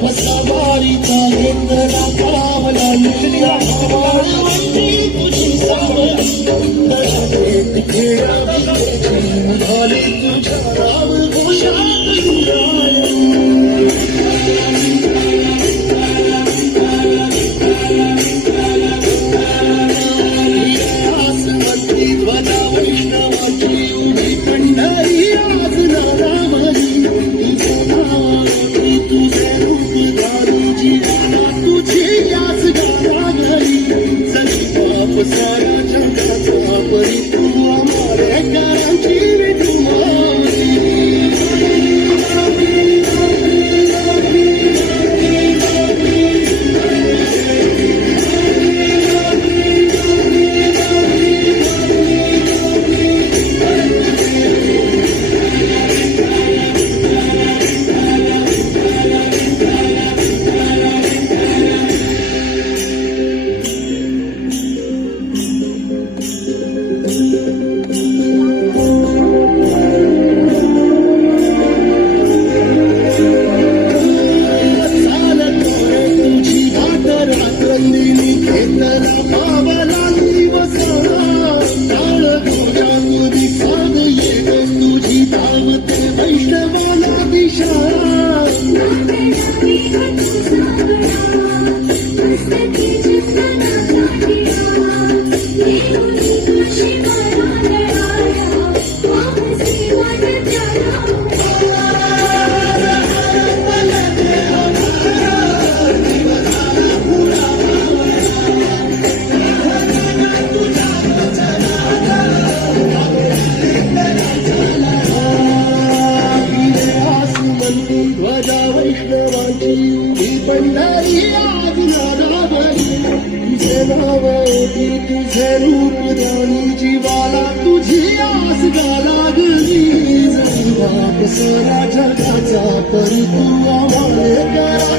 वसावारीचा लेंगरा कावला लुटल्या वाळवंटी तुझी सावली खेळावी झाली तुझ्या राम घोषात ध्वजा वैष्णवाची उभी पंढरी आज नारामली तुझं नाव तुझे रूप दारू जीवाला तुझी याच गावाघरी जरी बाप सारा जगाचा परी तू आम्हाला गारांची विठुमारी ध्वजा वैष्णवाची उभी पंढरी आज नारामली तुझे नाव होती तुझे रूप राणी जीवाला तुझी आस लागली जरी बाप सरा जगाचा परी तू आम्हाला